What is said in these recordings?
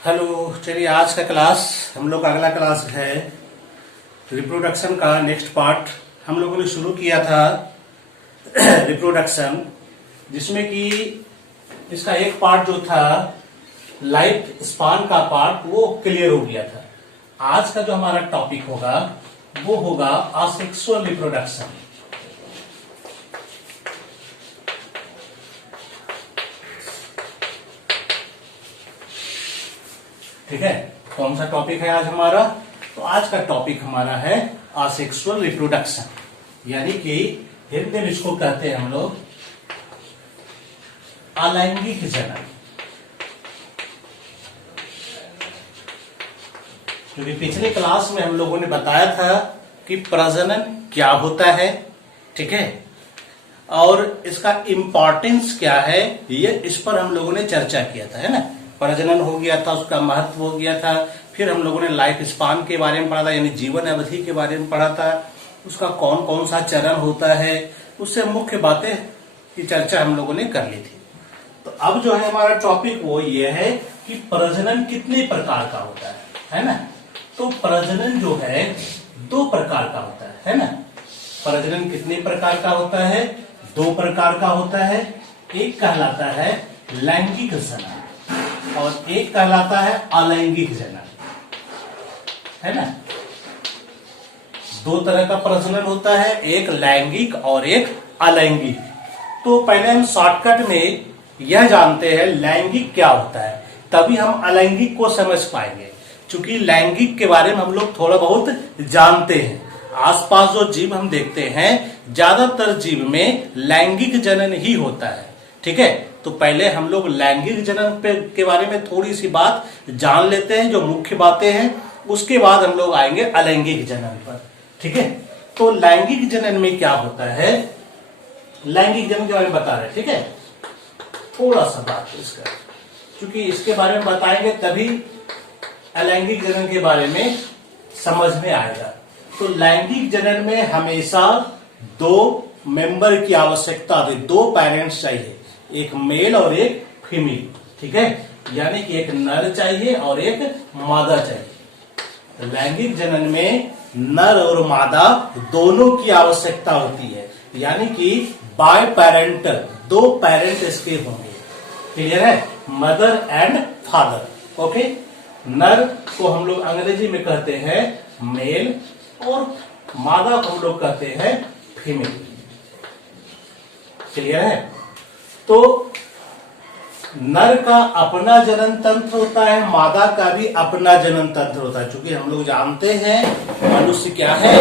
Hello. चलिए आज का क्लास हम लोग का अगला क्लास है रिप्रोडक्शन का नेक्स्ट पार्ट। हम लोगों ने शुरू किया था रिप्रोडक्शन, जिसमें कि इसका एक पार्ट जो था लाइफ स्पान का पार्ट वो क्लियर हो गया था। आज का जो हमारा टॉपिक होगा वो होगा असेक्सुअल रिप्रोडक्शन। ठीक है, कौन सा टॉपिक है आज हमारा? तो आज का टॉपिक हमारा है असेक्सुअल रिप्रोडक्शन, यानी कि हिंदी में इसको कहते हैं हम लोग अलैंगिक जनन। क्योंकि पिछले क्लास में हम लोगों ने बताया था कि प्रजनन क्या होता है, ठीक है, और इसका इंपॉर्टेंस क्या है, ये इस पर हम लोगों ने चर्चा किया था, है ना। प्रजनन हो गया था, उसका महत्व हो गया था। फिर हम लोगों ने लाइफ स्पान के बारे में पढ़ा था, यानी जीवन अवधि के बारे में पढ़ा था, उसका कौन कौन सा चरण होता है, उससे मुख्य बातें की चर्चा हम लोगों ने कर ली थी। तो अब जो है हमारा टॉपिक वो ये है कि प्रजनन कितने प्रकार का होता है ना। तो प्रजनन जो है 2 प्रकार का होता है ना। प्रजनन कितने प्रकार का होता है? 2 प्रकार का होता है। एक कहलाता है लैंगिक जनन और एक कहलाता है अलैंगिक जनन, है ना। 2 तरह का प्रजनन होता है, एक लैंगिक और एक अलैंगिक। तो पहले हम शॉर्टकट में यह जानते हैं लैंगिक क्या होता है, तभी हम अलैंगिक को समझ पाएंगे। क्योंकि लैंगिक के बारे में हम लोग थोड़ा बहुत जानते हैं, आसपास जो जीव हम देखते हैं ज्यादातर जीव में लैंगिक जनन ही होता है, ठीक है। तो पहले हम लोग लैंगिक जनन के बारे में थोड़ी सी बात जान लेते हैं, जो मुख्य बातें हैं, उसके बाद हम लोग आएंगे अलैंगिक जनन पर, ठीक है। तो लैंगिक जनन में क्या होता है, लैंगिक जनन के बारे में बता रहे हैं, ठीक है। थोड़ा सा बात इसका, क्योंकि इसके बारे में बताएंगे तभी अलैंगिक जनन के बारे में समझ में आएगा। तो लैंगिक जनन में हमेशा 2 मेंबर की आवश्यकता होती है, 2 पेरेंट्स चाहिए, एक मेल और एक फीमेल, ठीक है। यानी कि एक नर चाहिए और एक मादा चाहिए। तो लैंगिक जनन में नर और मादा दोनों की आवश्यकता होती है, यानी कि बाय पैरेंटल 2 पेरेंट इसके होंगे। क्लियर है? Mother and father. ओके। नर को हम लोग अंग्रेजी में कहते हैं मेल और मादा को हम लोग कहते हैं फीमेल। क्लियर है? तो नर का अपना जनन तंत्र होता है, मादा का भी अपना जनन तंत्र होता है। क्योंकि हम लोग जानते हैं मनुष्य क्या है,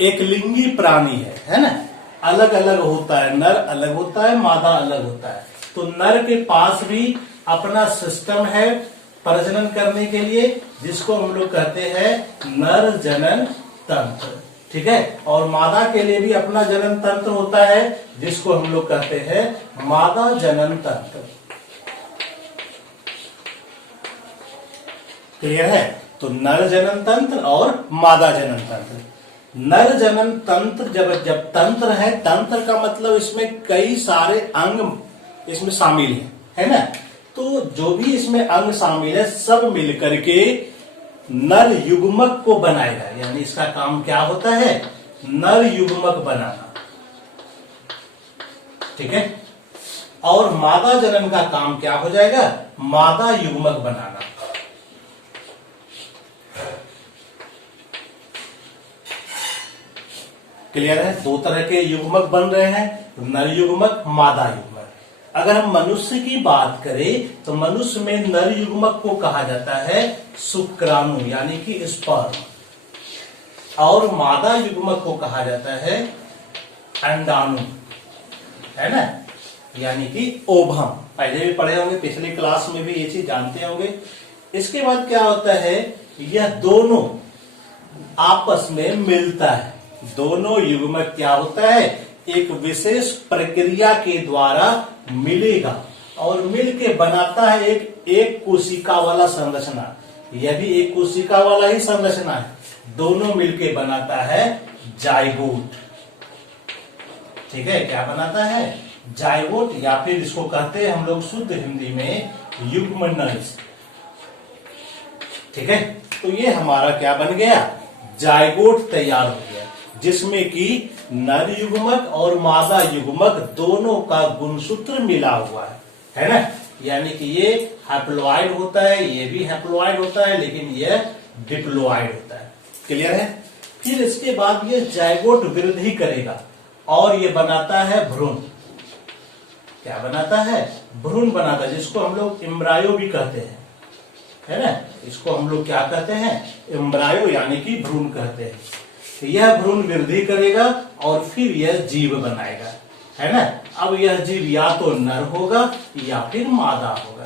एक लिंगी प्राणी है ना। अलग अलग होता है, नर अलग होता है, मादा अलग होता है। तो नर के पास भी अपना सिस्टम है प्रजनन करने के लिए, जिसको हम लोग कहते हैं नर जनन तंत्र, ठीक है। और मादा के लिए भी अपना जनन तंत्र होता है, जिसको हम लोग कहते हैं मादा जनन तंत्र। क्लियर है? तो नर जनन तंत्र और मादा जनन तंत्र। नर जनन तंत्र जब तंत्र है, तंत्र का मतलब इसमें कई सारे अंग इसमें शामिल है ना। तो जो भी इसमें अंग शामिल है सब मिलकर के नर युग्मक को बनाएगा। यानी इसका काम क्या होता है, नर युग्मक बनाना, ठीक है। और मादा जनन का काम क्या हो जाएगा, मादा युग्मक बनाना। क्लियर है? 2 तरह के युग्मक बन रहे हैं, नर युग्मक, मादा युग्मक। अगर हम मनुष्य की बात करें तो मनुष्य में नर युग्मक को कहा जाता है शुक्राणु, यानी कि स्पर्म, और मादा युग्मक को कहा जाता है अंडाणु, है ना, यानी कि ओभम। पहले भी पढ़े होंगे, पिछले क्लास में भी ये चीज जानते होंगे। इसके बाद क्या होता है, यह दोनों आपस में मिलता है। दोनों युग्मक क्या होता है, एक विशेष प्रक्रिया के द्वारा मिलेगा और मिलके बनाता है एक कोशिका वाला संरचना। यह भी एक कोशिका वाला ही संरचना है, दोनों मिलके बनाता है जाइगोट, ठीक है। क्या बनाता है, जाइगोट, या फिर इसको कहते हैं हम लोग शुद्ध हिंदी में युग्मनज। ठीक है, तो ये हमारा क्या बन गया, जायगोट तैयार हो गया, जिसमें कि नर युग्मक और मादा युग्मक दोनों का गुणसूत्र मिला हुआ है ना। यानी कि ये हैप्लॉइड होता है, ये भी हैप्लॉइड होता है, लेकिन ये डिप्लॉइड होता है। क्लियर है। फिर इसके बाद ये जायगोट वृद्धि करेगा और ये बनाता है भ्रूण। क्या बनाता है, भ्रूण बनाता है, जिसको हम लोग एम्ब्रायो भी कहते हैं, है ना। इसको हम लोग क्या कहते हैं, एम्ब्रायो यानी कि भ्रूण कहते हैं। तो यह भ्रूण वृद्धि करेगा और फिर यह जीव बनाएगा, है ना। अब यह जीव या तो नर होगा या फिर मादा होगा।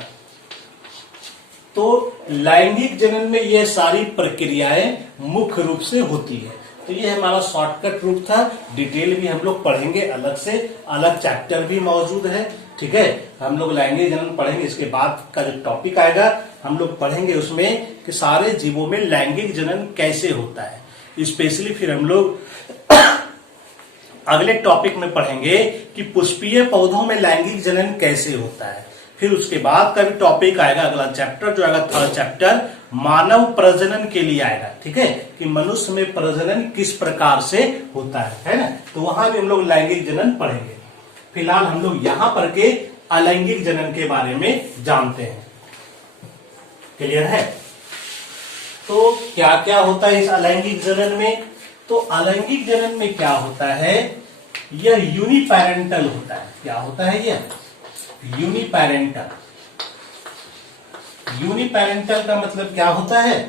तो लैंगिक जनन में यह सारी प्रक्रियाएं मुख्य रूप से होती है। तो ये हमारा शॉर्टकट रूप था, डिटेल भी हम लोग पढ़ेंगे, अलग से अलग चैप्टर भी मौजूद है। ठीक है, हम लोग लैंगिक जनन पढ़ेंगे, इसके बाद का जो टॉपिक आएगा हम लोग पढ़ेंगे उसमें कि सारे जीवों में लैंगिक जनन कैसे होता है। स्पेशली फिर हम लोग अगले टॉपिक में पढ़ेंगे कि पुष्पीय पौधों में लैंगिक जनन कैसे होता है। फिर उसके बाद का भी टॉपिक आएगा, अगला चैप्टर जो आएगा थर्ड चैप्टर, मानव प्रजनन के लिए आएगा। ठीक है, कि मनुष्य में प्रजनन किस प्रकार से होता है ना। तो वहां भी हम लोग लैंगिक जनन पढ़ेंगे। फिलहाल हम लोग यहां पर के अलैंगिक जनन के बारे में जानते हैं। क्लियर है। तो क्या क्या होता है इस अलैंगिक जनन में, तो अलैंगिक जनन में क्या होता है, यह यूनिपैरेंटल होता है। क्या होता है यह यूनिपैरेंटल। यूनिपैरेंटल का मतलब क्या होता है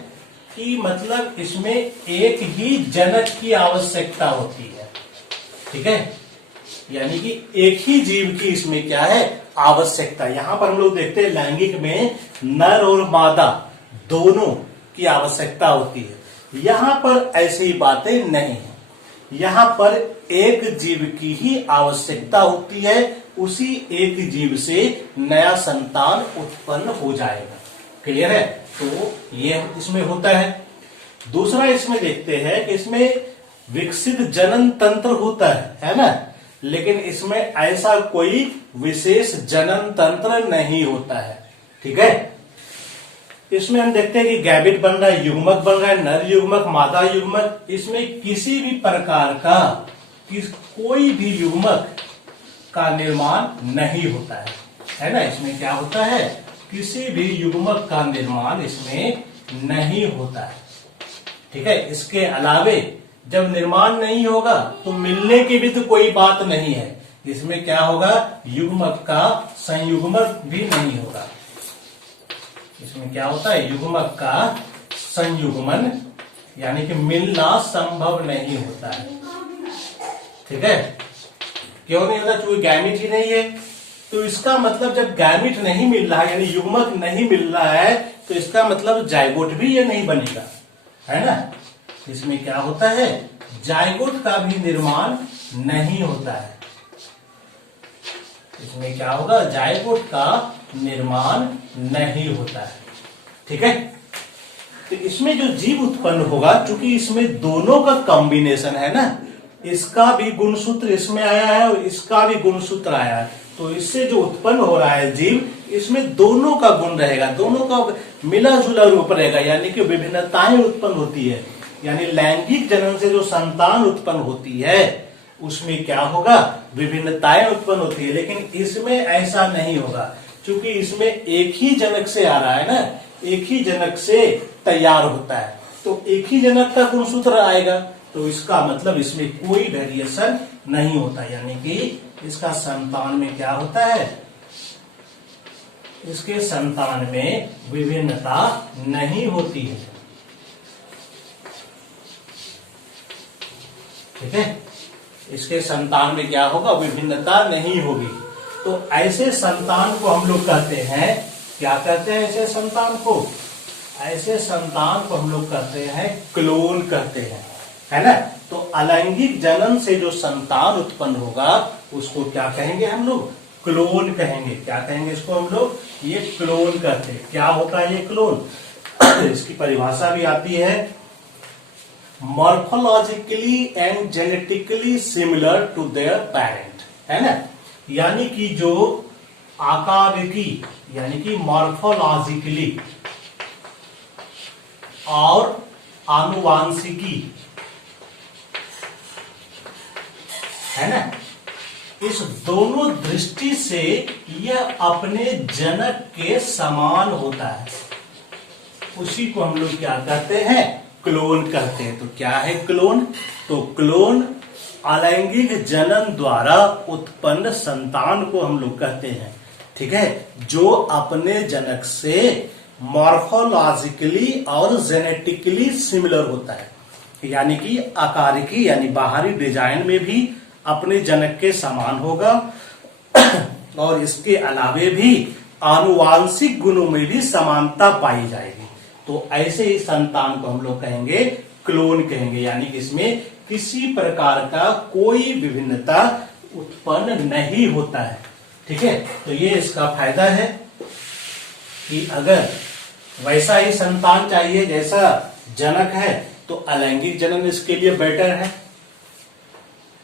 कि मतलब इसमें एक ही जनक की आवश्यकता होती है। ठीक है, यानी कि एक ही जीव की इसमें क्या है, आवश्यकता। यहां पर हम लोग देखते हैं लैंगिक में नर और मादा दोनों की आवश्यकता होती है। यहां पर ऐसी बातें नहीं है, यहां पर एक जीव की ही आवश्यकता होती है, उसी एक जीव से नया संतान उत्पन्न हो जाएगा। क्लियर है। तो ये इसमें होता है। दूसरा इसमें देखते हैं कि इसमें विकसित जनन तंत्र होता है ना, लेकिन इसमें ऐसा कोई विशेष जनन तंत्र नहीं होता है। ठीक है, इसमें हम देखते हैं कि गैबिट बन रहा है, युग्मक बन रहा है, नर युग्मक मादा युग्मक। इसमें किसी भी प्रकार का कोई भी युग्मक का निर्माण नहीं होता है ना। इसमें क्या होता है, किसी भी युग्मक का निर्माण इसमें नहीं होता है। ठीक है, इसके अलावे जब निर्माण नहीं होगा तो मिलने की भी तो कोई बात नहीं है। इसमें क्या होगा, युग्मक का संयुग्मक भी नहीं होगा। इसमें क्या होता है, युग्मक का संयुग्मन यानी कि मिलना संभव नहीं होता है। ठीक है, क्यों नहीं होता, क्योंकि गैमिट ही नहीं है। तो इसका मतलब जब गैमिट नहीं मिल रहा है यानी युग्मक नहीं मिल रहा है, तो इसका मतलब जायगोट भी ये नहीं बनेगा, है ना। इसमें क्या होता है, जायगोट का भी निर्माण नहीं होता है। इसमें क्या होगा, जायगोट का निर्माण नहीं होता है। ठीक है, तो इसमें जो जीव उत्पन्न होगा, चूंकि इसमें दोनों का कॉम्बिनेशन है ना, इसका भी गुणसूत्र इसमें आया है और इसका भी गुणसूत्र आया है, तो इससे जो उत्पन्न हो रहा है जीव, इसमें दोनों का गुण रहेगा, दोनों का मिला जुला रूप रहेगा, यानी कि विभिन्नताएं उत्पन्न होती है। यानी लैंगिक जनन से जो संतान उत्पन्न होती है उसमें क्या होगा, विभिन्नताएं उत्पन्न होती है। लेकिन इसमें ऐसा नहीं होगा, क्योंकि इसमें एक ही जनक से आ रहा है ना, एक ही जनक से तैयार होता है, तो एक ही जनक का गुणसूत्र आएगा, तो इसका मतलब इसमें कोई वेरिएशन नहीं होता। यानी कि इसका संतान में क्या होता है, इसके संतान में विभिन्नता नहीं होती है। ठीक है, इसके संतान में क्या होगा, विभिन्नता नहीं होगी। तो ऐसे संतान को हम लोग कहते हैं, क्या कहते हैं ऐसे संतान को, ऐसे संतान को हम लोग कहते हैं क्लोन कहते हैं, है ना। तो अलैंगिक जनन से जो संतान उत्पन्न होगा उसको क्या कहेंगे हम लोग, क्लोन कहेंगे। क्या कहेंगे इसको हम लोग, ये क्लोन कहते हैं। क्या होता है ये क्लोन, इसकी परिभाषा भी आती है, morphologically and genetically similar to their parent, है ना। यानी कि जो आकारिकी यानी कि मॉर्फोलॉजिकली और आनुवांशिकी, है ना, इस दोनों दृष्टि से यह अपने जनक के समान होता है। उसी को हम लोग क्या कहते हैं, क्लोन कहते हैं। तो क्या है क्लोन? तो क्लोन अलैंगिक जनन द्वारा उत्पन्न संतान को हम लोग कहते हैं, ठीक है, जो अपने जनक से मॉर्फोलॉजिकली और जेनेटिकली सिमिलर होता है, यानी कि आकारिकी यानी बाहरी डिजाइन में भी अपने जनक के समान होगा और इसके अलावे भी आनुवांशिक गुणों में भी समानता पाई जाएगी। तो ऐसे ही संतान को हम लोग कहेंगे क्लोन कहेंगे, यानी कि इसमें किसी प्रकार का कोई विभिन्नता उत्पन्न नहीं होता है, ठीक है। तो ये इसका फायदा है कि अगर वैसा ही संतान चाहिए जैसा जनक है तो अलैंगिक जनन इसके लिए बेटर है।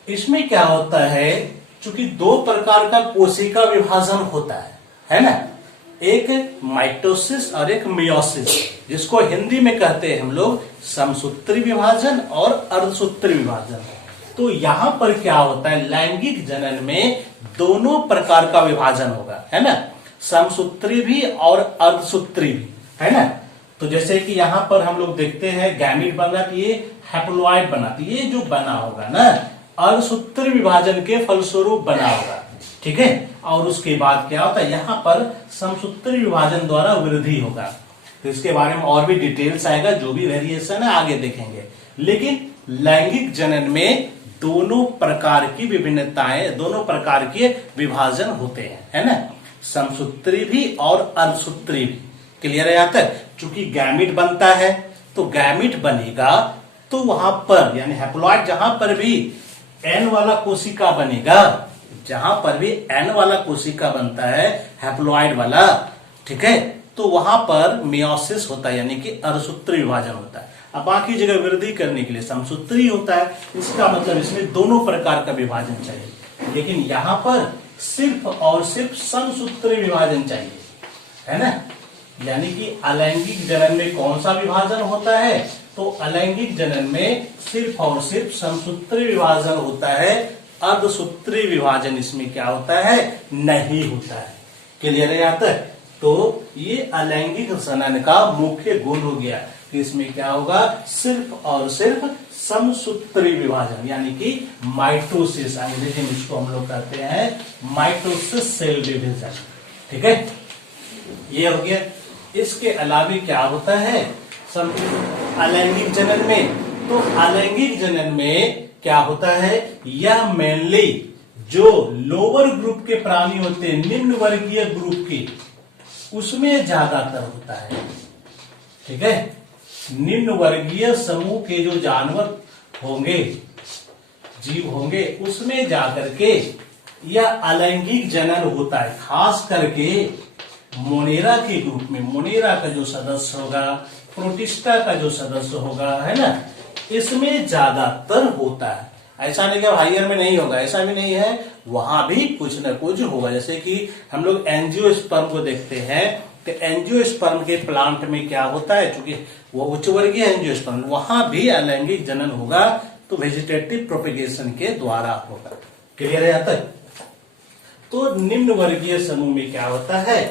इसमें क्या होता है, चूंकि दो प्रकार का कोशिका विभाजन होता है ना, एक माइटोसिस और एक मियोसिस, जिसको हिंदी में कहते हैं हम लोग समसूत्री विभाजन और अर्धसूत्री विभाजन। तो यहां पर क्या होता है, लैंगिक जनन में दोनों प्रकार का विभाजन होगा, है ना, समसूत्री भी और अर्धसूत्री भी, है ना। तो जैसे कि यहां पर हम लोग देखते हैं गैमीट बन रहा है, ये हैप्लॉइड बना, ये जो बना होगा ना अर्धसूत्री विभाजन के फलस्वरूप बना होगा, ठीक है। और उसके बाद क्या होता है, यहां पर समसूत्री विभाजन द्वारा वृद्धि होगा। तो इसके बारे में और भी डिटेल्स आएगा, जो भी वेरिएशन है आगे देखेंगे। लेकिन लैंगिक जनन में दोनों प्रकार की विभिन्नताएं, दोनों प्रकार के विभाजन होते हैं, है ना, समसूत्री भी और अर्धसूत्री भी। क्लियर है यहाँ तक? चूंकि गैमीट बनता है तो गैमीट बनेगा तो वहां पर यानी हैप्लॉइड जहां पर भी एन वाला कोशिका बनेगा, जहां पर भी एन वाला कोशिका बनता है हैप्लॉइड वाला, ठीक है, तो वहां पर मियोसिस होता है, यानी कि अर्धसूत्री विभाजन होता है। अब बाकी जगह वृद्धि करने के लिए समसूत्री होता है। इसका मतलब इसमें दोनों प्रकार का विभाजन चाहिए, लेकिन यहां पर सिर्फ और सिर्फ समसूत्री विभाजन चाहिए, है ना। यानी कि अलैंगिक जनन में कौन सा विभाजन होता है, तो अलैंगिक जनन में सिर्फ और सिर्फ समसूत्री विभाजन होता है, अर्धसूत्री विभाजन इसमें क्या होता है, नहीं होता है। क्लियर है यहाँ तक? तो ये अलैंगिक जनन का मुख्य गुण हो गया कि इसमें क्या होगा, सिर्फ और सिर्फ समसूत्री विभाजन, यानी कि माइटोसिस, अंग्रेजी में इसको हम लोग कहते हैं माइटोसिस सेल डिवीजन, ठीक है, ये हो गया। इसके अलावे क्या होता है अलैंगिक जनन में, तो अलैंगिक जनन में क्या होता है, यह मेनली जो लोअर ग्रुप के प्राणी होते हैं, निम्न वर्गीय ग्रुप के, उसमें ज्यादातर होता है, ठीक है। निम्न वर्गीय समूह के जो जानवर होंगे, जीव होंगे, उसमें जाकर के यह अलैंगिक जनन होता है। खास करके मोनेरा के ग्रुप में, मोनेरा का जो सदस्य होगा, प्रोटिस्टा का जो सदस्य होगा, है ना, इसमें ज्यादातर होता है। ऐसा नहीं कि हाइयर में नहीं होगा, ऐसा भी नहीं है, वहां भी कुछ न कुछ होगा। जैसे कि हम लोग एंजियोस्पर्म को देखते हैं, तो एंजियोस्पर्म के प्लांट में क्या होता है, चूंकि वो उच्च वर्गीय एंजियोस्पर्म, वहां भी अलैंगिक जनन होगा, तो वेजिटेटिव प्रोपेगेशन के द्वारा होगा। क्लियर है यहाँ तक? तो निम्न वर्गीय समूह में क्या होता है,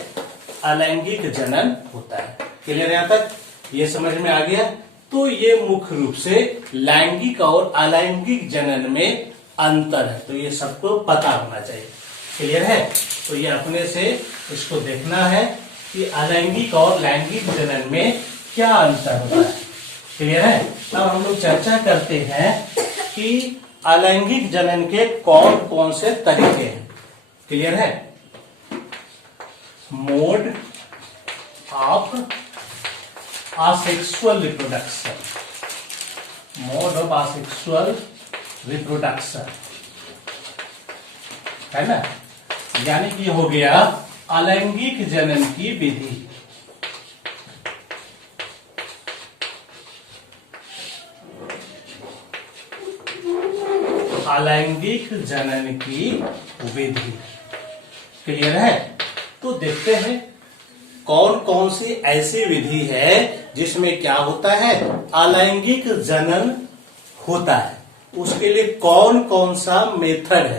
अलैंगिक जनन होता है। क्लियर है यहाँ तक? ये समझ में आ गया? तो ये मुख्य रूप से लैंगिक और अलैंगिक जनन में अंतर है, तो ये सबको पता होना चाहिए। क्लियर है? तो ये अपने से इसको देखना है कि अलैंगिक और लैंगिक जनन में क्या अंतर होता है। क्लियर है? अब हम लोग चर्चा करते हैं कि अलैंगिक जनन के कौन कौन से तरीके हैं। क्लियर है? Mode of asexual reproduction, mode of asexual reproduction, है ना, यानी कि हो गया अलैंगिक जनन की विधि। अलैंगिक जनन की विधि। क्लियर है? तो देखते हैं कौन कौन सी ऐसी विधि है जिसमें क्या होता है, अलैंगिक जनन होता है, उसके लिए कौन कौन सा मेथड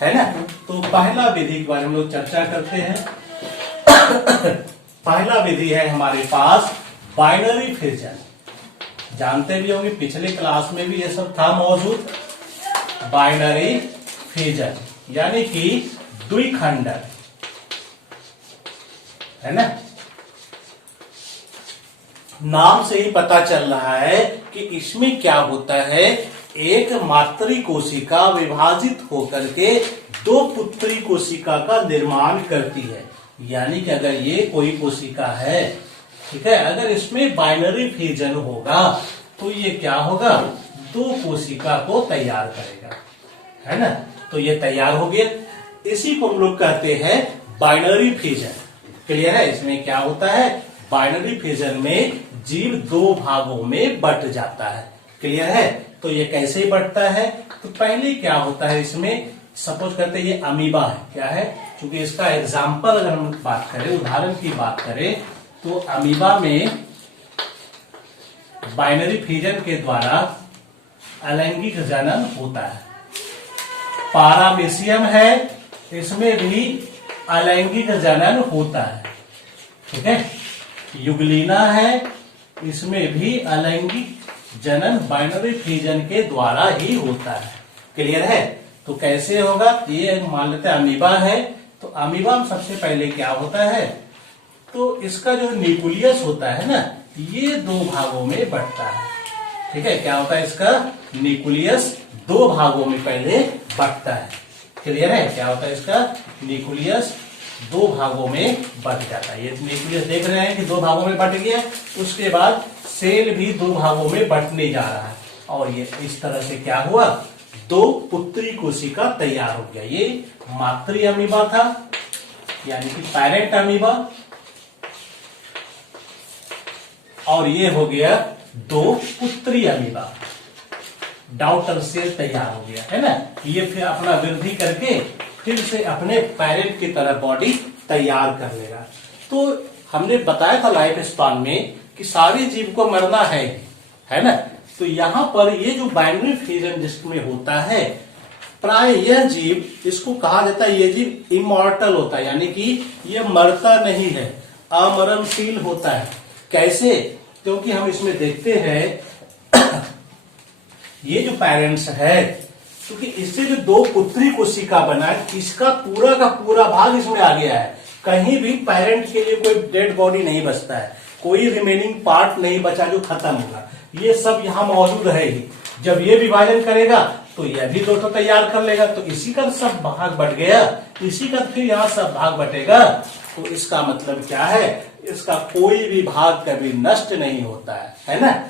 है ना। तो पहला विधि के बारे में लोग चर्चा करते हैं। पहला विधि है हमारे पास बाइनरी फ्यूजन। जानते भी होंगे, पिछले क्लास में भी ये सब था मौजूद। बाइनरी फ्यूजन यानी कि द्विखंडन, है ना। नाम से ही पता चल रहा है कि इसमें क्या होता है, एक मातृ कोशिका विभाजित होकर के दो पुत्री कोशिका का निर्माण करती है। यानी कि अगर ये कोई कोशिका है, ठीक है, अगर इसमें बाइनरी फ्यूजन होगा तो ये क्या होगा, दो कोशिका को तैयार करेगा, है ना। तो ये तैयार हो गया, इसी को हम लोग कहते हैं बाइनरी फ्यूजन। क्लियर है। इसमें क्या होता है, बाइनरी फ्यूजन में जीव दो भागों में बट जाता है। क्लियर है। तो ये कैसे बटता है, तो पहले क्या होता है, इसमें सपोज करते हैं ये अमीबा है, क्या है, क्योंकि इसका एग्जाम्पल अगर हम बात करें, उदाहरण की बात करें, तो अमीबा में बाइनरी फ्यूजन के द्वारा अलैंगिक जनन होता है। पारामीशियम है, इसमें भी अलैंगिक जनन होता है, ठीक है। युगलीना है, इसमें भी अलैंगिक जनन बाइनरी फ्यूजन के द्वारा ही होता है। क्लियर है। तो कैसे होगा, ये मान लेते हैं अमीबा है, तो अमीबा में सबसे पहले क्या होता है, तो इसका जो न्यूक्लियस होता है ना, ये दो भागों में बंटता है। ठीक है, क्या होता है, इसका न्यूक्लियस दो भागों में पहले बंटता है। क्लियर है। क्या होता है, इसका न्यूक्लियस दो भागों में बंट जाता है। ये न्यूक्लियस देख रहे हैं कि दो भागों में बंट गया, उसके बाद सेल भी दो भागों में बंटने जा रहा है, और ये इस तरह से क्या हुआ, दो पुत्री कोशिका तैयार हो गया। ये मातृ अमीबा था, यानी कि पैरेंट अमीबा, और ये हो गया दो पुत्री अमीबा, डॉटर सेल तैयार हो गया, है ना। ये फिर अपना वृद्धि करके फिर से अपने पेरेंट की तरह बॉडी तैयार कर लेगा। तो हमने बताया था लाइफ स्पान में कि सारे जीव को मरना है ना। तो यहां पर ये जो बाइनरी फ्यूजन जिसमें होता है, प्राय यह जीव, इसको कहा जाता है ये जीव इमॉर्टल होता है, यानी कि ये मरता नहीं है, अमरणशील होता है। कैसे, क्योंकि हम इसमें देखते हैं ये जो पेरेंट्स है, क्योंकि इससे जो दो पुत्री कोशिका बना है, इसका पूरा का पूरा भाग इसमें आ गया है। कहीं भी पेरेंट के लिए कोई डेड बॉडी नहीं बचता है, कोई रिमेनिंग पार्ट नहीं बचा जो खत्म होगा, ये सब यहाँ मौजूद है ही। जब ये विभाजन करेगा तो यह भी दो तैयार कर लेगा, तो इसी का सब भाग बट गया, इसी का फिर यहाँ सब भाग बटेगा। तो इसका मतलब क्या है, इसका कोई भी भाग कभी नष्ट नहीं होता है ना।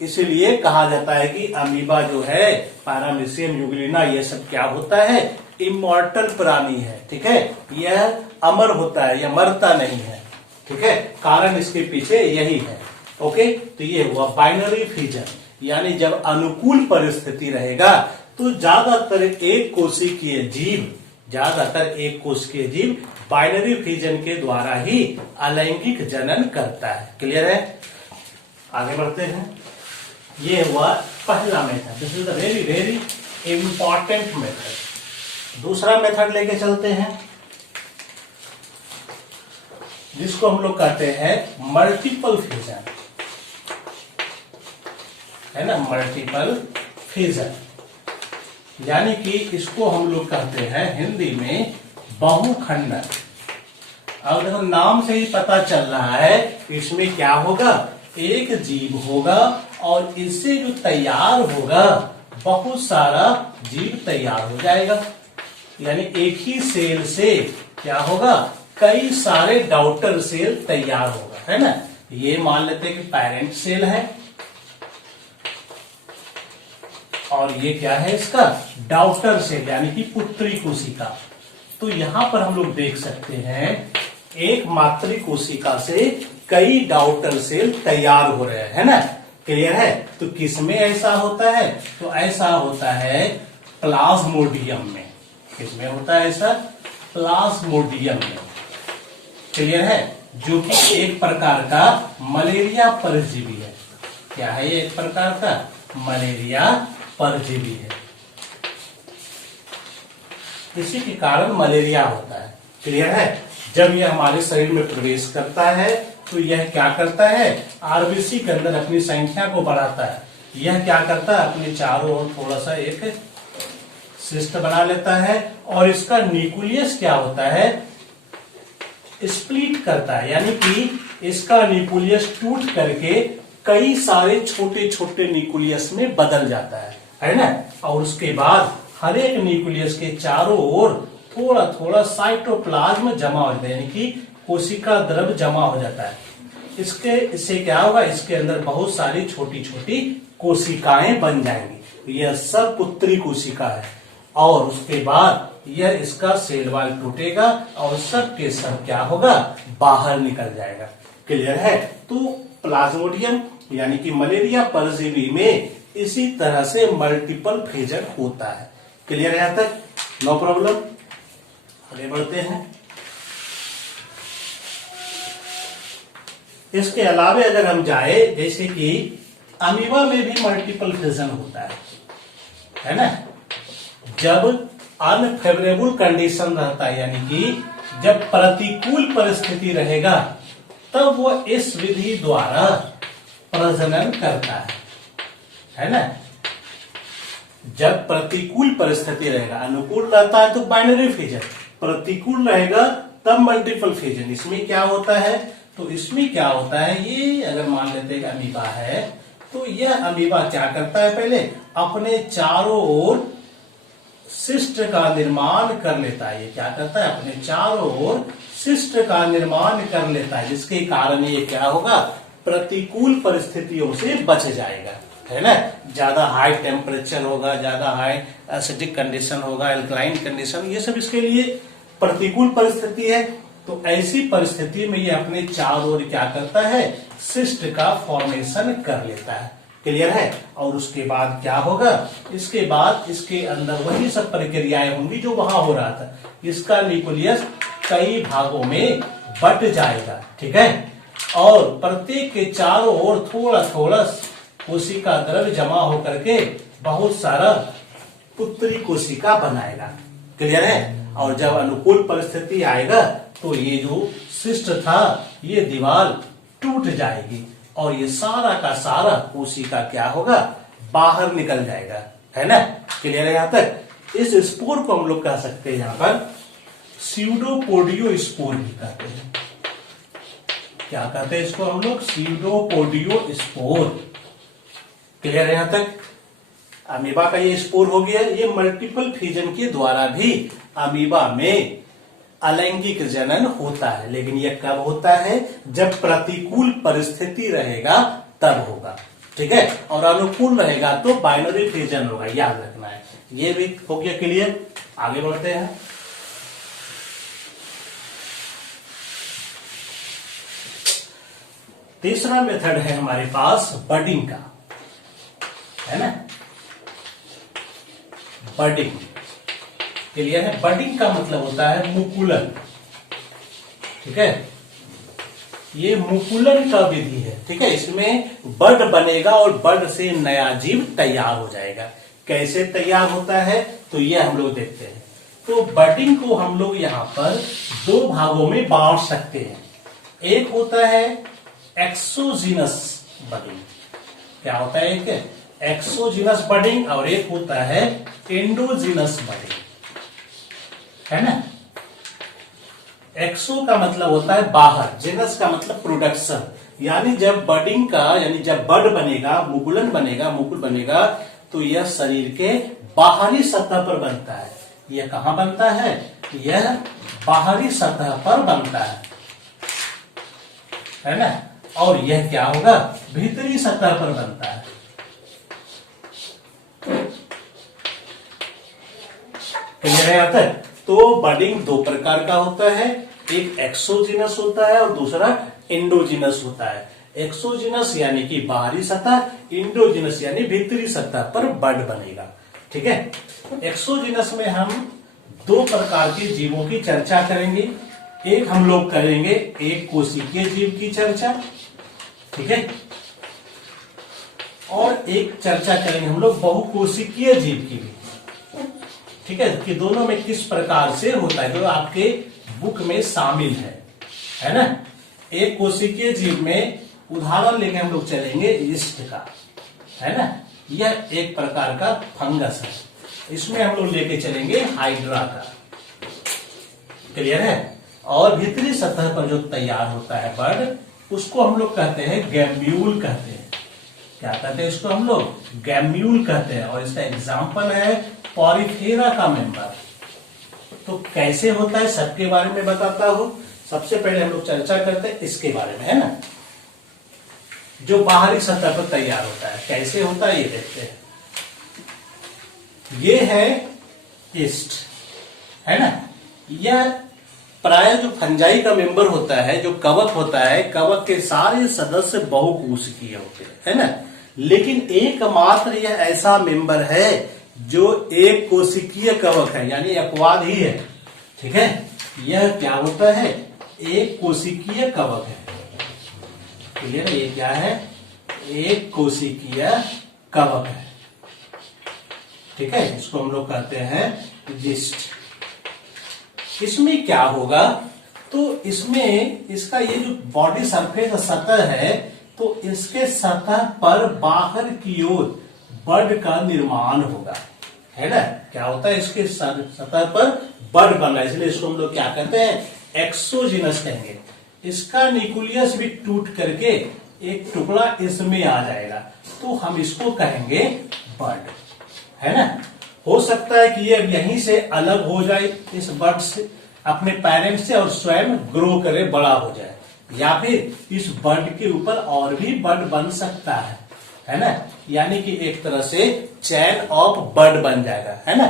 इसीलिए कहा जाता है कि अमीबा जो है, पैरामीशियम, युगलिना, ये सब क्या होता है, इमॉर्टल प्राणी है। ठीक है, यह अमर होता है, यह मरता नहीं है। ठीक है, कारण इसके पीछे यही है। ओके, तो ये हुआ बाइनरी फ्यूजन, यानी जब अनुकूल परिस्थिति रहेगा तो ज्यादातर एक कोशिकीय जीव बाइनरी फ्यूजन के द्वारा ही अलैंगिक जनन करता है। क्लियर है। आगे बढ़ते हैं। ये हुआ पहला method, this is the very very important method. दूसरा मेथड लेके चलते हैं, जिसको हम लोग कहते हैं मल्टीपल फ्यूजन, है ना, मल्टीपल फ्यूजन, यानी कि इसको हम लोग कहते हैं हिंदी में बहुखंडन। अब देखो नाम से ही पता चल रहा है, इसमें क्या होगा, एक जीव होगा और इससे जो तैयार होगा बहुत सारा जीव तैयार हो जाएगा, यानी एक ही सेल से क्या होगा, कई सारे डॉटर सेल तैयार होगा, है ना। ये मान लेते हैं कि पेरेंट सेल है, और ये क्या है, इसका डॉटर सेल, यानी कि पुत्री कोशिका। तो यहां पर हम लोग देख सकते हैं एक मातृ कोशिका से कई डॉटर सेल तैयार हो रहे हैं, है ना। क्लियर है। तो किसमें ऐसा होता है, तो ऐसा होता है प्लाज्मोडियम में। किसमें होता है ऐसा, प्लाज्मोडियम में। क्लियर है। जो कि एक प्रकार का मलेरिया परजीवी है। क्या है ये? एक प्रकार का मलेरिया परजीवी है। इसी के कारण मलेरिया होता है। क्लियर है? जब यह हमारे शरीर में प्रवेश करता है तो यह क्या करता है? आरबीसी के अंदर अपनी संख्या को बढ़ाता है। यह क्या करता है? अपने चारों ओर थोड़ा सा एक सिस्ट बना लेता है और इसका न्यूक्लियस क्या होता है? स्प्लिट करता है, यानी कि इसका न्यूक्लियस टूट करके कई सारे छोटे छोटे न्यूक्लियस में बदल जाता है ना? और उसके बाद हर एक न्यूक्लियस के चारों ओर थोड़ा थोड़ा साइटोप्लाज्म जमा हो जाता है, यानी कि कोशिका द्रव जमा हो जाता है। इससे क्या होगा? इसके अंदर बहुत सारी छोटी छोटी कोशिकाएं बन जाएंगी। यह सब पुत्री कोशिका है और उसके बाद यह इसका सेल वॉल टूटेगा और सब के सब क्या होगा? बाहर निकल जाएगा। क्लियर है? तो प्लाज्मोडियम यानी कि मलेरिया परजीवी में इसी तरह से मल्टीपल फेजन होता है। क्लियर है यहां तक? No problem. आगे बढ़ते हैं। इसके अलावे अगर हम जाए, जैसे कि अमीबा में भी मल्टीपल फिजन होता है ना? जब अनफेवरेबल कंडीशन रहता है, यानी कि जब प्रतिकूल परिस्थिति रहेगा, तब वो इस विधि द्वारा प्रजनन करता है ना? जब प्रतिकूल परिस्थिति रहेगा, अनुकूल रहता है तो बाइनरी फिजन, प्रतिकूल रहेगा तब मल्टीपल फिजन। इसमें क्या होता है? तो इसमें क्या होता है? ये अगर मान लेते हैं अमीबा है, तो यह अमीबा क्या करता है? पहले अपने चारों ओर सिस्ट का निर्माण कर लेता है। ये क्या करता है? अपने चारों ओर सिस्ट का निर्माण कर लेता है, जिसके कारण ये क्या होगा? प्रतिकूल परिस्थितियों से बच जाएगा, है ना? ज्यादा हाई टेम्परेचर होगा, ज्यादा हाई एसिडिक कंडीशन होगा, एल्कलाइन कंडीशन, ये सब इसके लिए प्रतिकूल परिस्थिति है। तो ऐसी परिस्थिति में ये अपने चारों ओर क्या करता है? सिस्ट का फॉर्मेशन कर लेता है। क्लियर है? और उसके बाद क्या होगा? इसके बाद इसके अंदर वही सब प्रक्रियाएं होंगी जो वहां हो रहा था। इसका न्यूक्लियस कई भागों में बट जाएगा, ठीक है? और प्रत्येक के चारों ओर थोड़ा थोड़ा कोशिका द्रव्य जमा होकर के बहुत सारा पुत्री कोशिका बनाएगा। क्लियर है? और जब अनुकूल परिस्थिति आएगा तो ये जो सिस्ट था, ये दीवार टूट जाएगी और ये सारा का सारा कोशिका क्या होगा? बाहर निकल जाएगा, है ना? क्लियर है यहां तक? इस स्पोर को हम लोग कह सकते हैं यहां पर स्यूडोपोडियो स्पोर भी कहते हैं। क्या कहते हैं इसको हम लोग? स्यूडोपोडियो स्पोर। क्लियर है यहां तक? अमीबा का ये स्पोर हो गया। ये मल्टीपल फिजन के द्वारा भी अमीबा में अलैंगिक जनन होता है, लेकिन यह कब होता है? जब प्रतिकूल परिस्थिति रहेगा तब होगा, ठीक है? और अनुकूल रहेगा तो बाइनरी फिजन होगा, याद रखना है। ये भी हो गया क्लियर। आगे बढ़ते हैं। तीसरा मेथड है हमारे पास बडिंग का, है ना? बडिंग। क्लियर है? बडिंग का मतलब होता है मुकुलन, ठीक है? ये मुकुलन का विधि है, ठीक है? इसमें बड बनेगा और बड से नया जीव तैयार हो जाएगा। कैसे तैयार होता है? तो ये हम लोग देखते हैं। तो बडिंग को हम लोग यहाँ पर दो भागों में बांट सकते हैं। एक होता है एक्सोजीनस बडिंग। क्या होता है? एक एक्सोजीनस बडिंग और एक होता है एंडोजीनस बडिंग, है ना? एक्सो का मतलब होता है बाहर, जीनस का मतलब प्रोडक्शन, यानी जब बडिंग का, यानी जब बड बनेगा, मुकुलन बनेगा, मुकुल बनेगा, तो यह शरीर के बाहरी सतह पर बनता है। यह कहां बनता है? यह बाहरी सतह पर बनता है ना? और यह क्या होगा? भीतरी सतह पर बनता है। क्लियर है यहां तक? तो बडिंग दो प्रकार का होता है, एक एक्सोजीनस होता है और दूसरा एंडोजीनस होता है। एक्सोजीनस यानी कि बाहरी सतह, एंडोजीनस यानी भीतरी सतह पर बड बनेगा, ठीक है? एक्सोजीनस में हम दो प्रकार के जीवों की चर्चा करेंगे। एक हम लोग करेंगे एक कोशिकीय जीव की चर्चा, ठीक है, और एक चर्चा करेंगे हम लोग बहुकोशिकीय जीव की भी, ठीक है, कि दोनों में किस प्रकार से होता है, जो आपके बुक में शामिल है ना। एक कोशिकीय जीव में उदाहरण लेके हम लोग चलेंगे यीस्ट का, है ना, यह एक प्रकार का फंगस है। इसमें हम लोग लेके चलेंगे हाइड्रा का, क्लियर है। और भीतरी सतह पर जो तैयार होता है बर्ड, उसको हम लोग कहते हैं गैम्यूल कहते हैं। क्या कहते हैं इसको हम लोग? गैम्यूल कहते हैं। और इसका एग्जाम्पल है पॉरीफेरा का मेंबर। तो कैसे होता है सबके बारे में बताता हूं। सबसे पहले हम लोग चर्चा करते हैं इसके बारे में, है ना, जो बाहरी सतह पर तैयार होता है। कैसे होता है ये देखते हैं। ये है यीस्ट, है ना। यह प्राय जो फंजाई का मेंबर होता है, जो कवक होता है, कवक के सारे सदस्य बहुकोशिकीय होते हैं, है ना। लेकिन एकमात्र यह ऐसा मेंबर है जो एक कोशिकीय कवक है, यानी अपवाद ही है, ठीक है। यह क्या होता है? एक कोशिकीय कवक है, क्लियर है। ये क्या है? एक कोशिकीय कवक है, ठीक है। इसको हम लोग कहते हैं यीस्ट। इसमें क्या होगा? तो इसमें इसका ये जो बॉडी सरफेस सतह है, तो इसके सतह पर बाहर की ओर बड का निर्माण होगा, है ना। क्या होता है? इसके सतह पर बड बन रहा है, इसलिए इसको हम लोग क्या कहते हैं? एक्सोजिनस कहेंगे। इसका न्यूक्लियस भी टूट करके एक टुकड़ा इसमें आ जाएगा, तो हम इसको कहेंगे बड, है ना। हो सकता है कि ये यहीं से अलग हो जाए इस बर्ड से, अपने पेरेंट्स से, और स्वयं ग्रो करे, बड़ा हो जाए, या फिर इस बर्ड के ऊपर और भी बर्ड बन सकता है ना। यानी कि एक तरह से चैन ऑफ बर्ड बन जाएगा, है ना।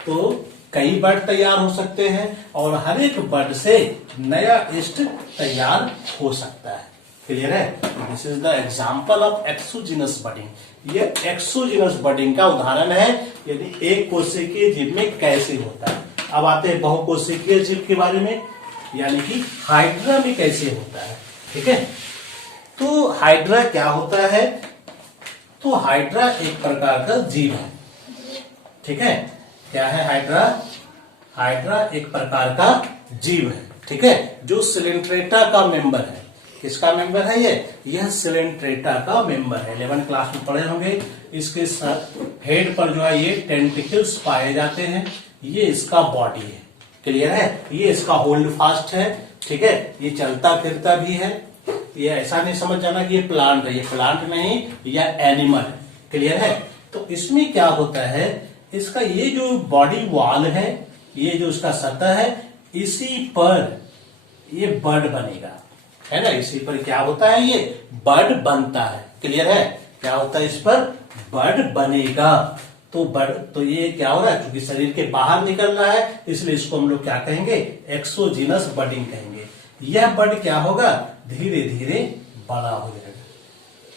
तो कई बर्ड तैयार हो सकते हैं और हर एक बर्ड से नया ईस्ट तैयार हो सकता है, क्लियर है। This is the example of exogenous budding. ये एक्सोजिनस बडिंग का उदाहरण है, यदि एक कोशिकीय जीव में कैसे होता है। अब आते हैं बहुकोशिकीय जीव के बारे में, यानी कि हाइड्रा में कैसे होता है, ठीक है। तो हाइड्रा क्या होता है? तो हाइड्रा एक प्रकार का जीव है, ठीक है। क्या है हाइड्रा? हाइड्रा एक प्रकार का जीव है, ठीक है, जो सिलेंट्रेटा का मेंबर है। किसका मेंबर है ये? यह सिलेंट्रेटा का मेंबर है। 11th क्लास में पढ़े होंगे। इसके हेड पर जो है ये टेंटिकल्स पाए जाते हैं। ये इसका बॉडी है, क्लियर है। ये इसका होल्ड फास्ट है, ठीक है। ये चलता फिरता भी है। ये ऐसा नहीं समझ जाना कि ये प्लांट है, ये प्लांट नहीं, यह एनिमल है, क्लियर है। तो इसमें क्या होता है? इसका ये जो बॉडी वॉल है, ये जो इसका सतह है, इसी पर ये बर्ड बनेगा, है ना। इसी पर क्या होता है? ये बर्ड बनता है, क्लियर है। क्या होता है? इस पर बर्ड बनेगा। तो बर्ड, तो ये क्या हो रहा है? क्योंकि शरीर के बाहर निकल रहा है, इसलिए इसको हम लोग क्या कहेंगे? एक्सोजिनस बर्डिंग कहेंगे। यह बर्ड क्या होगा? धीरे धीरे बड़ा हो जाएगा,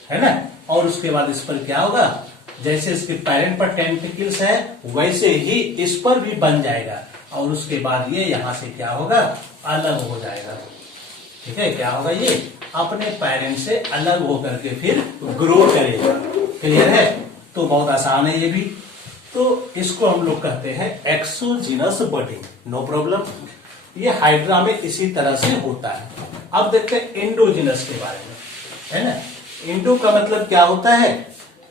है ना। और उसके बाद इस पर क्या होगा? जैसे इसके पेरेंट पर टेंटिकल्स है, वैसे ही इस पर भी बन जाएगा। और उसके बाद ये यहां से क्या होगा? अलग हो जाएगा, ठीक है। क्या होगा? ये अपने पेरेंट से अलग होकर के फिर ग्रो करेगा, क्लियर है। तो बहुत आसान है ये भी। तो इसको हम लोग कहते हैं एक्सोजिनस बर्डिंग, नो प्रॉब्लम। ये हाइड्रा में इसी तरह से होता है। अब देखते हैं एंडोजिनस के बारे में, है ना। एंडो का मतलब क्या होता है?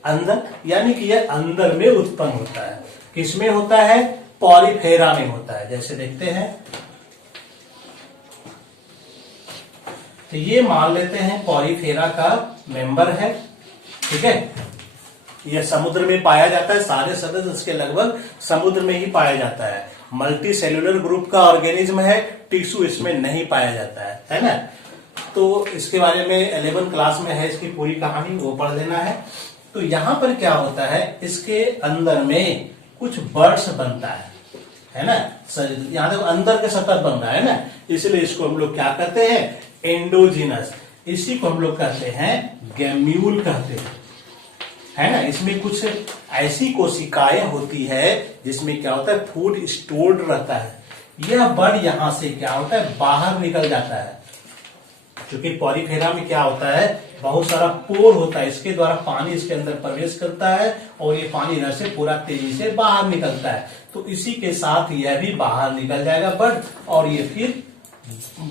अंदर, यानी कि यह अंदर में उत्पन्न होता है। किसमें होता है? पॉरीफेरा में होता है। जैसे देखते हैं, तो ये मान लेते हैं पॉरीफेरा का मेंबर है, ठीक है। यह समुद्र में पाया जाता है। सारे सदस्य इसके लगभग समुद्र में ही पाया जाता है। मल्टी सेल्यूलर ग्रुप का ऑर्गेनिज्म है। टिश्यू इसमें नहीं पाया जाता है ना। तो इसके बारे में 11th क्लास में है, इसकी पूरी कहानी, वो पढ़ लेना है। तो यहां पर क्या होता है? इसके अंदर में कुछ बर्ड्स बनता है ना। यहां तक अंदर के सतह बन रहा है ना, इसलिए इसको हम लोग क्या कहते हैं? एंडोजिनस। इसी को हम लोग कहते हैं गैम्यूल कहते हैं, है ना। इसमें कुछ ऐसी कोशिकाएं होती है जिसमें क्या होता है? फूड स्टोर्ड रहता है। यह बड यहां से क्या होता है, बाहर निकल जाता है। क्योंकि पॉलीफेरा में क्या होता है, बहुत सारा पोर होता है, इसके द्वारा पानी इसके अंदर प्रवेश करता है और ये पानी इधर से पूरा तेजी से बाहर निकलता है। तो इसी के साथ यह भी बाहर निकल जाएगा बड, और ये फिर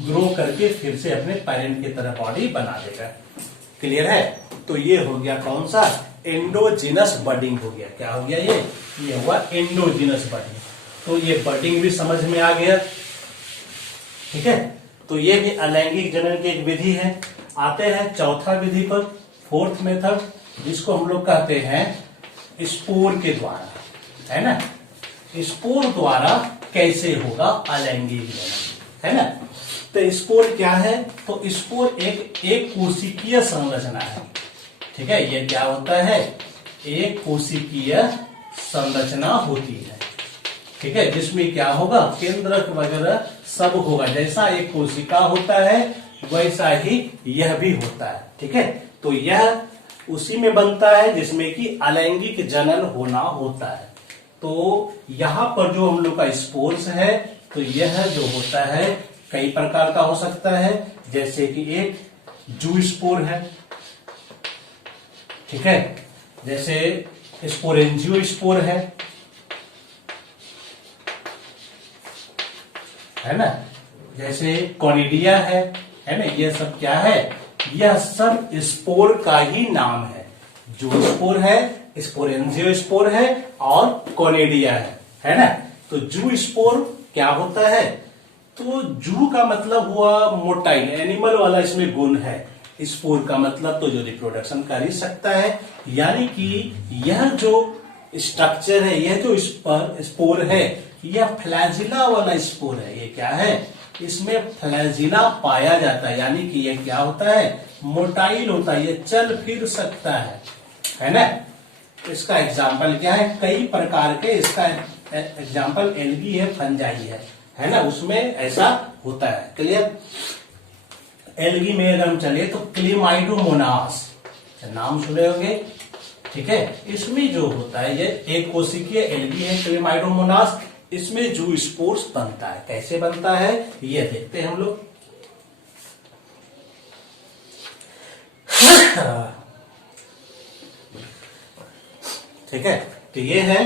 ग्रो करके फिर से अपने पेरेंट की तरह बॉडी बना देगा। क्लियर है? तो ये हो गया कौन सा, एंडोजिनस बडिंग हो गया। क्या हो गया ये हुआ एंडोजिनस बडिंग। तो ये बडिंग भी समझ में आ गया। ठीक है, तो ये भी अलैंगिक जनन की एक विधि है। आते हैं चौथा विधि पर, फोर्थ मेथड, जिसको हम लोग कहते हैं स्पोर के द्वारा, है ना। स्पोर द्वारा कैसे होगा अलैंगिक जनन, है ना। तो स्पोर क्या है, तो स्पोर एक कोशिकीय संरचना है। ठीक है, ये क्या होता है, एक कोशिकीय संरचना होती है। ठीक है, जिसमें क्या होगा, केंद्रक वगैरह सब होगा। जैसा एक कोशिका होता है वैसा ही यह भी होता है। ठीक है, तो यह उसी में बनता है जिसमें कि अलैंगिक जनन होना होता है। तो यहां पर जो हम लोग का स्पोर्स है, तो यह जो होता है कई प्रकार का हो सकता है। जैसे कि एक जू स्पोर है, ठीक है, जैसे स्पोरेंजियो स्पोर है ना, जैसे कॉनिडिया है ना। ये सब क्या है, यह सब स्पोर का ही नाम है। जो स्पोर है, स्पोरेंजियो स्पोर है और कॉनिडिया है ना। तो जू स्पोर क्या होता है, तो जू का मतलब हुआ मोटाई, एनिमल वाला इसमें गुण है। स्पोर का मतलब तो जो रिप्रोडक्शन कर ही सकता है, यानी कि यह जो स्ट्रक्चर है, यह जो स्पोर है, यह फ्लैजिला वाला स्पोर है। ये क्या है, इसमें फ्लैजिला पाया जाता है, यानी कि यह क्या होता है, मोटाइल होता है, ये चल फिर सकता है ना। इसका एग्जाम्पल क्या है, कई प्रकार के, इसका एग्जाम्पल एल्गी है, फंजाई है ना, उसमें ऐसा होता है। क्लियर? एल्गी में अगर हम चले तो क्लेमाइडोमोनास नाम सुने होंगे। ठीक है, इसमें जो होता है ये एक कोशिकीय एल्गी है क्लेमाइडोमोनास। इसमें जू स्पोर्स बनता है। कैसे बनता है ये देखते हैं हम लोग। ठीक है, तो ये है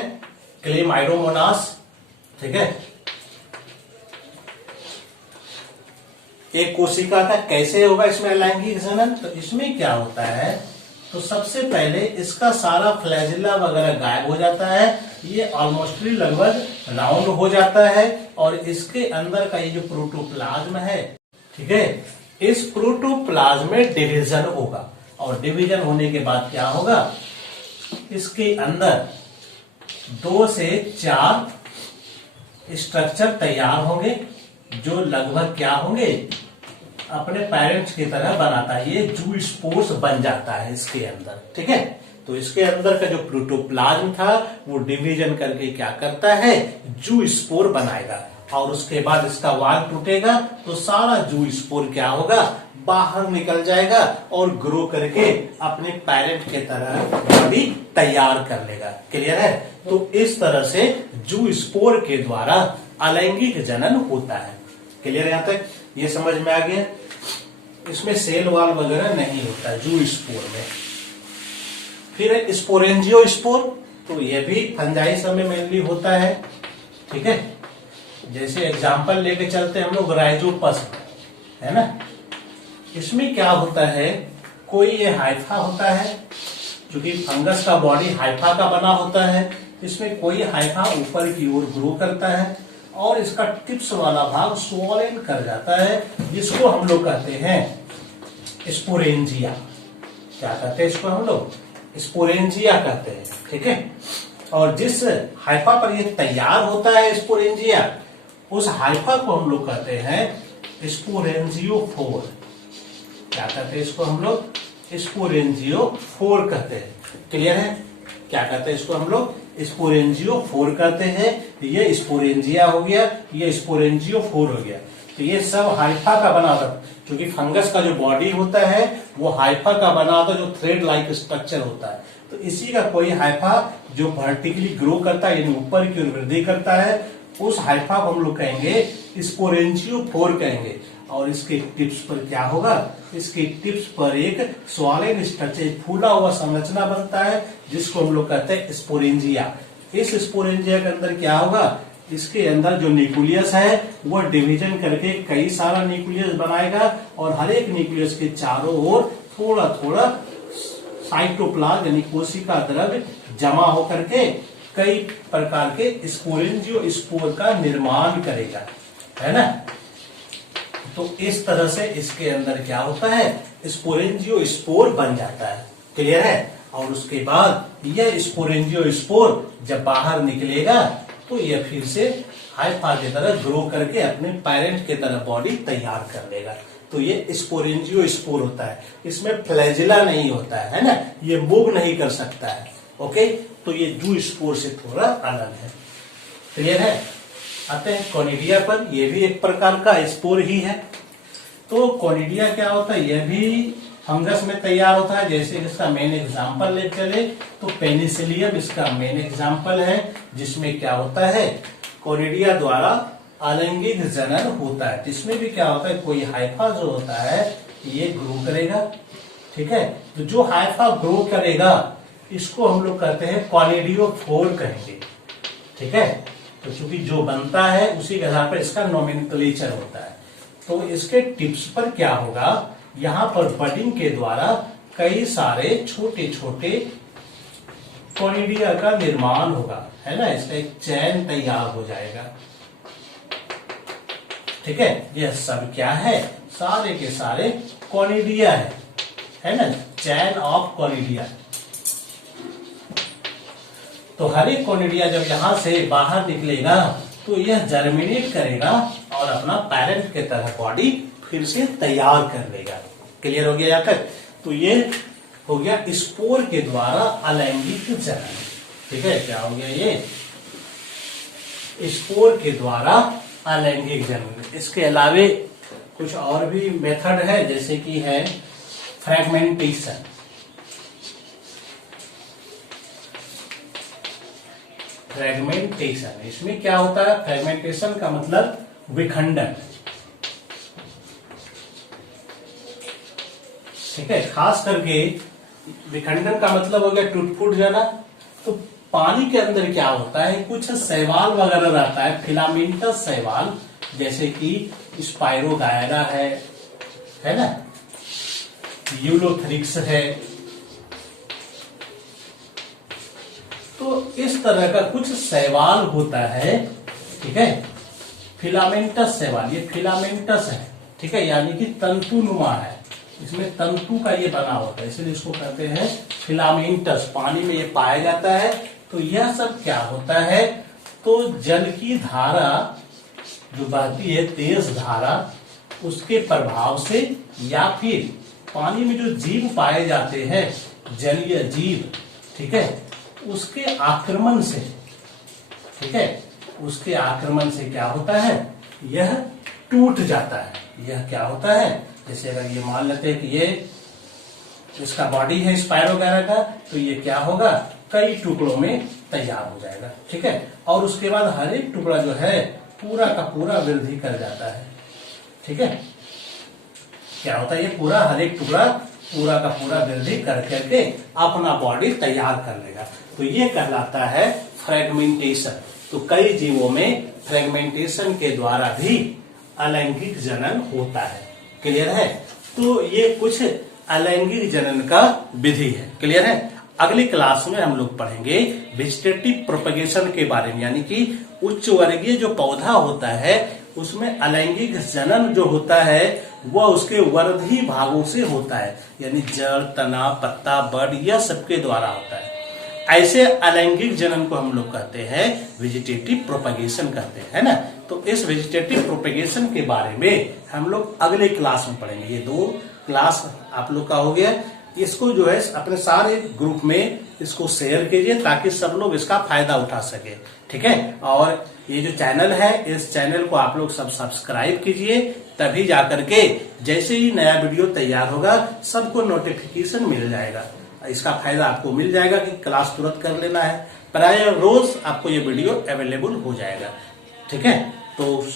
क्लेमाइडोमोनास। ठीक है, एक कोशिका का कैसे होगा इसमें अलैंगिक जनन, तो इसमें क्या होता है, तो सबसे पहले इसका सारा फ्लैजिला वगैरह गायब हो जाता है। ये ऑलमोस्टली लगभग राउंड हो जाता है और इसके अंदर का ये जो प्रोटोप्लाज्म है, ठीक है, इस प्रोटोप्लाज्म में डिवीजन होगा और डिवीजन होने के बाद क्या होगा, इसके अंदर 2 से 4 स्ट्रक्चर तैयार होंगे जो लगभग क्या होंगे, अपने पेरेंट्स की तरह बनाता है। ये जू स्पोर्स बन जाता है इसके अंदर। ठीक है, तो इसके अंदर का जो प्रोटोप्लाज्म था वो डिवीजन करके क्या करता है, जू स्पोर बनाएगा और उसके बाद इसका वाल टूटेगा तो सारा जू स्पोर क्या होगा, बाहर निकल जाएगा और ग्रो करके अपने पेरेंट के तरह बॉडी तैयार कर लेगा। क्लियर है? तो इस तरह से जू स्पोर के द्वारा अलैंगिक जनन होता है। क्लियर है? यहां तक ये समझ में आ गया। इसमें सेल वाल वगैरह नहीं होता जू स्पोर में। फिर है स्पोरेंजियो स्पोर, तो ये भी फंजाई सब में मेनली होता है। ठीक है, जैसे एग्जांपल लेके चलते हैं हम लोग राइजोपस, है ना। इसमें क्या होता है, कोई ये हाइफा होता है, क्योंकि फंगस का बॉडी हाइफा का बना होता है। इसमें कोई हाइफा ऊपर की ओर ग्रो करता है और इसका टिप्स वाला भाग स्वोलेन कर जाता है, जिसको हम लोग कहते हैं स्पोरेंजिया। क्या कहते हैं इसको हम लोग, स्पोरेंजिया कहते हैं। ठीक है, और जिस हाइफा पर ये तैयार होता है स्पोरेंजिया, उस हाइफा को हम लोग कहते हैं स्पोरेंजियोफोर। क्या कहते हैं इसको हम लोग, स्पोरेंजियोफोर कहते हैं। क्लियर है? क्या कहते हैं इसको हम लोग, स्पोरेंजियोफोर कहते हैं। ये स्पोरेंजिया हो गया, ये स्पोरेंजियोफोर हो गया। तो ये सब हाइफा का बना होता, क्योंकि फंगस का जो बॉडी होता है वो हाइफा का बना होता है, जो थ्रेड लाइक स्ट्रक्चर होता है। तो इसी का कोई हाइफा जो वर्टिकली ग्रो करता है, यानी ऊपर की ओर वृद्धि करता है, उस हाइफा को हम लोग कहेंगे स्पोरेंजियोफोर कहेंगे। और इसके टिप्स पर क्या होगा, इसके टिप्स पर एक सॉलिड स्ट्रक्चर, फूला हुआ संरचना बनता है जिसको हम लोग कहते हैं स्पोरेंजिया। इस स्पोरेंजिया के अंदर क्या होगा, इसके अंदर जो न्यूक्लियस है वो डिवीजन करके कई सारा न्यूक्लियस बनाएगा और हर एक न्यूक्लियस के चारों ओर थोड़ा थोड़ा साइटोप्लाज्म यानी कोशिका द्रव्य जमा होकर के कई प्रकार के स्पोरेंजियोस्पोर का निर्माण करेगा, है ना। तो इस तरह से इसके अंदर क्या होता है, स्पोरेंजियोस्पोर बन जाता है। क्लियर है। और उसके बाद यह स्पोरेंजियोस्पोर जब बाहर निकलेगा तो यह फिर से हाइफा की तरह ग्रो करके अपने पेरेंट की तरह बॉडी तैयार कर लेगा। तो ये स्पोरेंजियोस्पोर होता है। इसमें फ्लैजिला नहीं होता है ना, ये मूव नहीं कर सकता है। ओके, तो ये जू स्पोर से थोड़ा अलग है। क्लियर है। आते हैं कोनिडिया पर। यह भी एक प्रकार का स्पोर ही है। तो कोनिडिया क्या होता है, यह भी फंगस में तैयार होता है। जैसे इसका मेन एग्जांपल ले चले तो पेनिसिलियम इसका मेन एग्जांपल है, जिसमें क्या होता है, कोनिडिया द्वारा अलैंगिक जनन होता है। जिसमें भी क्या होता है, कोई हाइफा जो होता है ये ग्रो करेगा। ठीक है। तो जो हाइफा ग्रो करेगा इसको हम लोग कहते हैं कॉनिडियोफोर कहेंगे। ठीक है। तो चूंकि जो बनता है उसी के आधार पर इसका नोमेनक्लेचर होता है। तो इसके टिप्स पर क्या होगा, यहां पर बडिंग के द्वारा कई सारे छोटे छोटे कॉनिडिया का निर्माण होगा, है ना। इसका एक चैन तैयार हो जाएगा। ठीक है। यह सब क्या है, सारे के सारे कॉनिडिया है ना, चैन ऑफ कॉनिडिया। तो हर एक कॉनिडिया जब यहां से बाहर निकलेगा तो यह जर्मिनेट करेगा और अपना पेरेंट के तरह बॉडी फिर से तैयार कर लेगा। क्लियर हो गया यहाँ तक। तो ये हो गया स्पोर के द्वारा अलैंगिक जनन। ठीक है। क्या हो गया, ये स्पोर के द्वारा अलैंगिक जनन। इसके अलावे कुछ और भी मेथड है, जैसे कि है फ्रेगमेंटेशन। फ्रेगमेंटेशन, इसमें क्या होता है, फ्रेगमेंटेशन का मतलब विखंडन। ठीक है। खास करके विखंडन का मतलब हो गया टूट फूट जाना। तो पानी के अंदर क्या होता है, कुछ शैवाल वगैरह रहता है, फिलामेंटस शैवाल, जैसे कि स्पाइरोगायरा है ना, यूलोथ्रिक्स है। तो इस तरह का कुछ शैवाल होता है। ठीक है। फिलामेंटस शैवाल, ये फिलामेंटस है। ठीक है। यानी कि तंतुनुमा है, इसमें तंतु का ये बना होता है, इसलिए इसको कहते हैं फिलामेंटस। पानी में ये पाया जाता है। तो यह सब क्या होता है, तो जल की धारा जो बहती है, तेज धारा, उसके प्रभाव से या फिर पानी में जो जीव पाए जाते हैं, जलीय जीव, ठीक है, उसके आक्रमण से, ठीक है, उसके आक्रमण से क्या होता है, यह टूट जाता है। यह क्या होता है, जैसे अगर ये मान लेते हैं कि ये इसका बॉडी है स्पाइरोगायरा का, तो ये क्या होगा, कई टुकड़ों में तैयार हो जाएगा। ठीक है। और उसके बाद हर एक टुकड़ा जो है पूरा का पूरा वृद्धि कर जाता है। ठीक है। क्या होता है, ये पूरा हर एक टुकड़ा पूरा का पूरा वृद्धि कर करके अपना बॉडी तैयार कर लेगा। तो ये कहलाता है फ्रेगमेंटेशन। तो कई जीवों में फ्रेगमेंटेशन के द्वारा भी अलैंगिक जनन होता है। क्लियर है। तो ये कुछ अलैंगिक जनन का विधि है। क्लियर है। अगली क्लास में हम लोग पढ़ेंगे वेजिटेटिव प्रोपगेशन के बारे में, यानी कि उच्च वर्गीय जो पौधा होता है उसमें अलैंगिक जनन जो होता है वह उसके वर्धी भागों से होता है, यानी जड़, तना, पत्ता, बड, यह सबके द्वारा होता है। ऐसे अलैंगिक जनन को हम लोग कहते हैं वेजिटेटिव प्रोपगेशन कहते हैं, है ना। तो इस वेजिटेटिव प्रोपगेशन के बारे में हम लोग अगले क्लास में पढ़ेंगे। ये 2 क्लास आप लोग का हो गया। इसको जो है अपने सारे ग्रुप में इसको शेयर कीजिए ताकि सब लोग इसका फायदा उठा सके। ठीक है। और ये जो चैनल है, इस चैनल को आप लोग सब सब्सक्राइब कीजिए, तभी जाकर के जैसे ही नया वीडियो तैयार होगा सबको नोटिफिकेशन मिल जाएगा। इसका फायदा आपको मिल जाएगा कि क्लास तुरंत कर लेना है। प्राय रोज आपको ये वीडियो अवेलेबल हो जाएगा। ठीक है, तो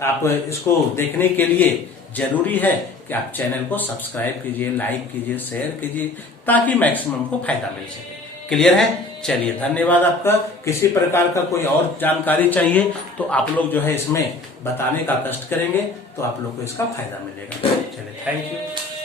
आप इसको देखने के लिए जरूरी है कि आप चैनल को सब्सक्राइब कीजिए, लाइक कीजिए, शेयर कीजिए, ताकि मैक्सिमम को फायदा मिल सके। क्लियर है? चलिए, धन्यवाद आपका। किसी प्रकार का कोई और जानकारी चाहिए तो आप लोग जो है इसमें बताने का कष्ट करेंगे, तो आप लोग को इसका फायदा मिलेगा। चलिए, थैंक यू।